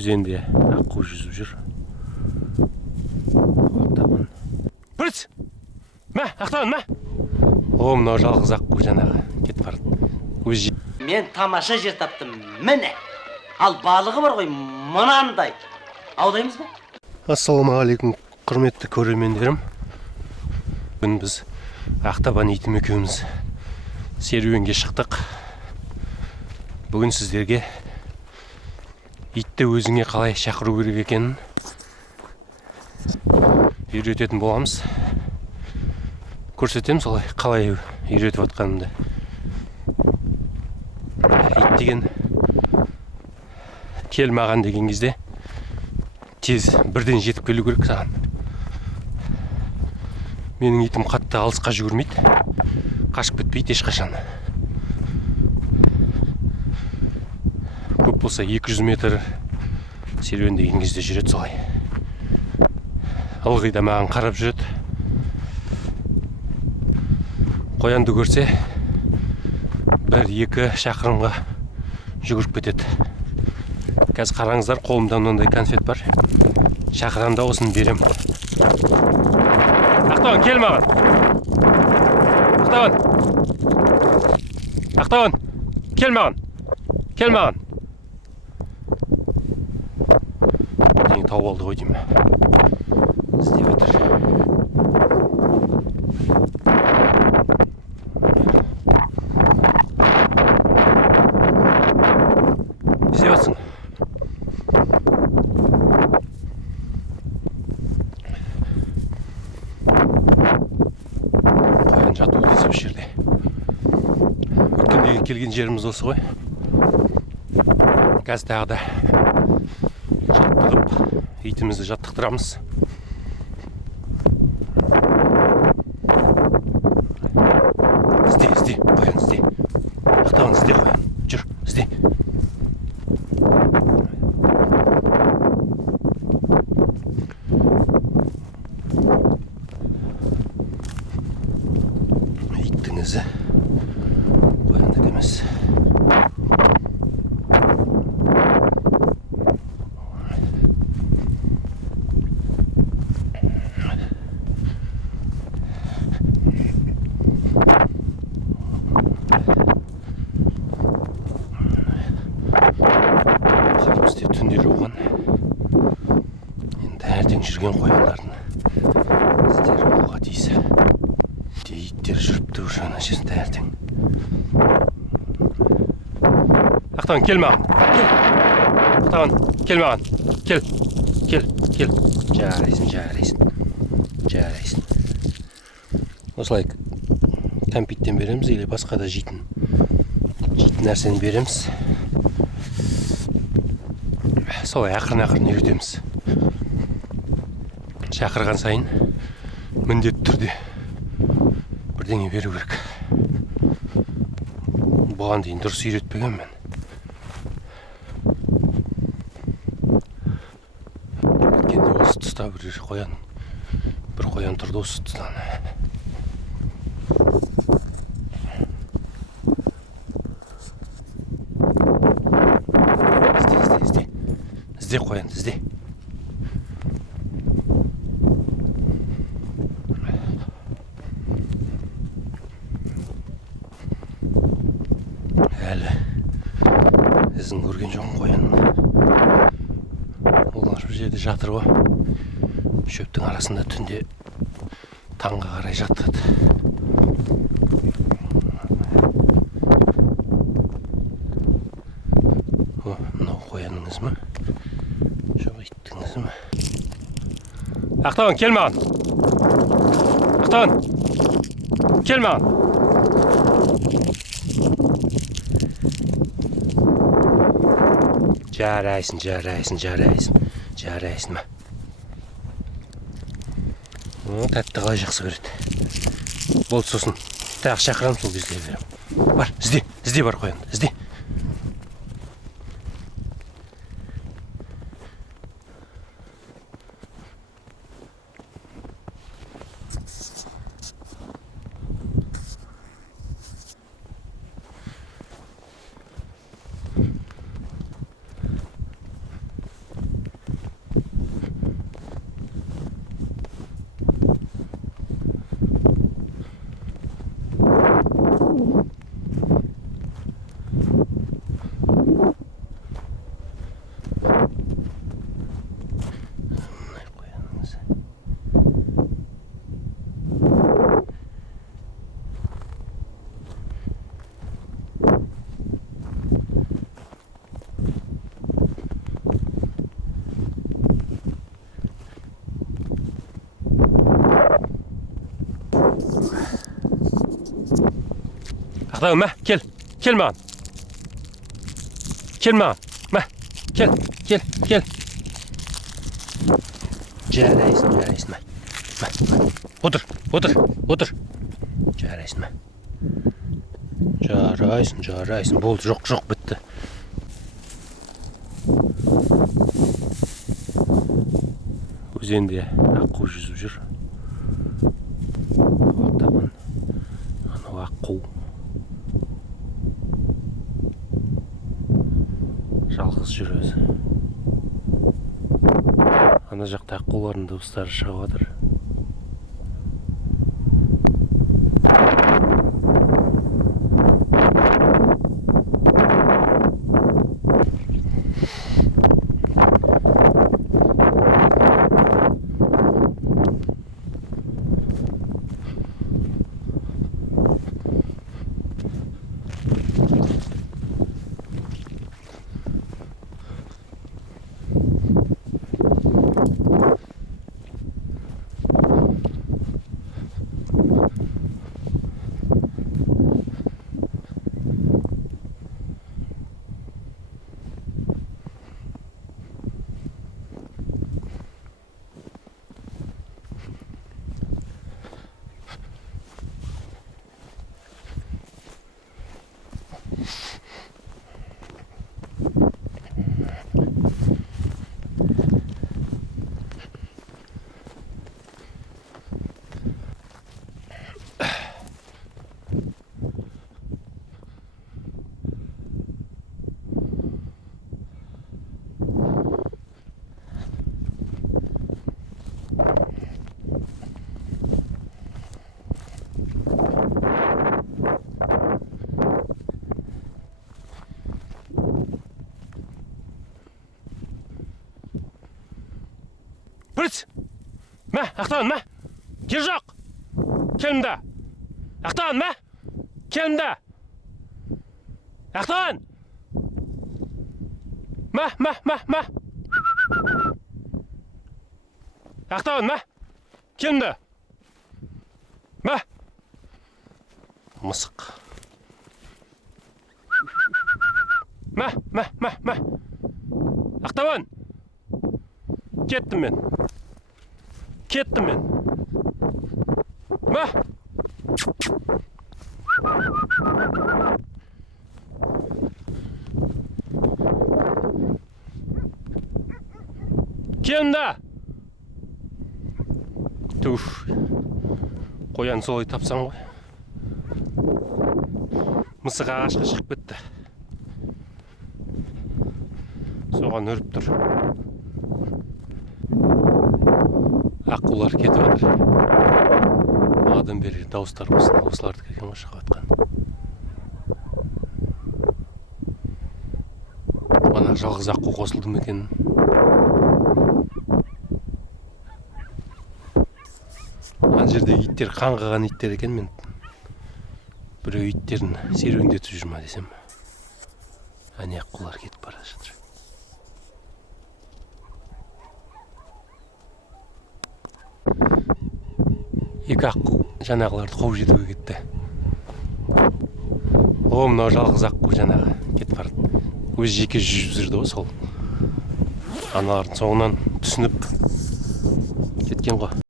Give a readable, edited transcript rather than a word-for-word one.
өзенде аққу жүзіп жүр. Біріс! Мә, ақтаған, мә! О, мынау жалғыз аққу жаңағы кетіп барады. Мен тамаша жер таптым, міне! Ал балығы бар ғой, мынандай. Аудаймыз ба? Ассалаумағалейкум, құрметті көрермендерім. Бүгін біз Ақтабан итім екеуміз серуенге шықтық. Бүгін сіздерге итті өзіңе қалай шақыру керек екенін үйрететін боламыз. Көрсетеміз солай қалай үйретіп жатқанымды. Ит деген кел маған деген кезде тез бірден жетіп келу керек саған. Менің итім қатты алысқа жүгірмейді, қашып кетпейді ешқашан. Көп болса 200 метр серуен деген кезде жүреді солай. Ылғи да маған қарап жүреді. Қоянды көрсе 1-2 шақырымға жүгіріп кетеді. Қазір қараңыздар, қолымда мынандай конфет бар. Шақырамда осыны берем. Ақтабан, кел маған. Ақтабан, кел маған. Кел маған. Деген тауып алды ғой деймін. Іздеп отыр. Іздеп отсың. Қоян жатуы десіп осы жерде. Өткендегі келген жеріміз осы ғой. Қазір тағы да жаттығып, итімізді жаттықтырамыз. Ізде, қоян ізде. Ақтабан ізде қоян. Жүр, ізде. Иттің ізі қоянды демес. Бізде түндер оған. Енді таңертең жүрген қояндардың іздері болуға тиіс. Иттер жүріпті уже нәшесін таңертең. Ақтабан, кел маған. Ақтабан, кел маған. Кел. Жарайсың. Осылай кәмпиттен береміз, или басқа да жейтін нәрсені береміз. Солай ақырын үйретеміз. Шақырған сайын міндетті түрде бірдеңе беру керек. Бұған дейін дұрыс үйретпеген мен. Өткенде осы тұста бір қоян тұрды осы тұстан. Ізде қоян, ізде. Әлі ізін көрген жоғын қоянның. Олар бір жерде жатыр ғой. Шөптің арасында түнде таңға қарай жатады. Мынау қоянның ізі ме? Жоқ, иттің ізі ме? Ақтабан, кел маған. Ақтабан, кел маған. Жарайсың ма? Тәтті қалай жақсы көреді. Болды, сосын тағы шақырам, сол кезде берем. Бар, ізде бар қоян, ізде. Ақтау, мә, кел. Кел маған. Кел маған. Мә, кел. Жарайсың, мә. Отыр. Жарайсың, мә. Жарайсың. Болды, жоқ, бітті. Өзенде аққу жүзіп жүр. Оттамын. Анау аққу. Жалғыз жүр өзі. Ана жақта аққулардың дыбыстары шығып жатыр. Біріс! Мә, Ақтауын, мә! Кел жоқ! Келімді! Ақтауын, мә! Келімді! Ақтауын! Мә! Ақтауын, мә! Келімді! Мә! Мысық. Мә! Ақтауын! Кеттім мен. Мә! Келімді! Туф. Қоян солай тапсаң ғой. Мысық ағашқа шығып кетті. Соған үріп тұр. Аққулар кетіп жатыр. Адам бері дауыстар осыларды келген ғой шығып жатқан. Ана жалғыз аққу қосылды ма екен? Ана жердегі иттер қаңғыған иттер екен, мен біреу иттерін серуендетіп жүр ма десем. Әне аққулар кетіп бара жатыр. Екі аққу жаңағыларды қуып жетуге кетті. О, мынау жалғыз аққу жаңағы кетіп барады. Өзі жеке жүріп жүрді ғой сол. Аналардың соңынан түсініп кеткен ғой.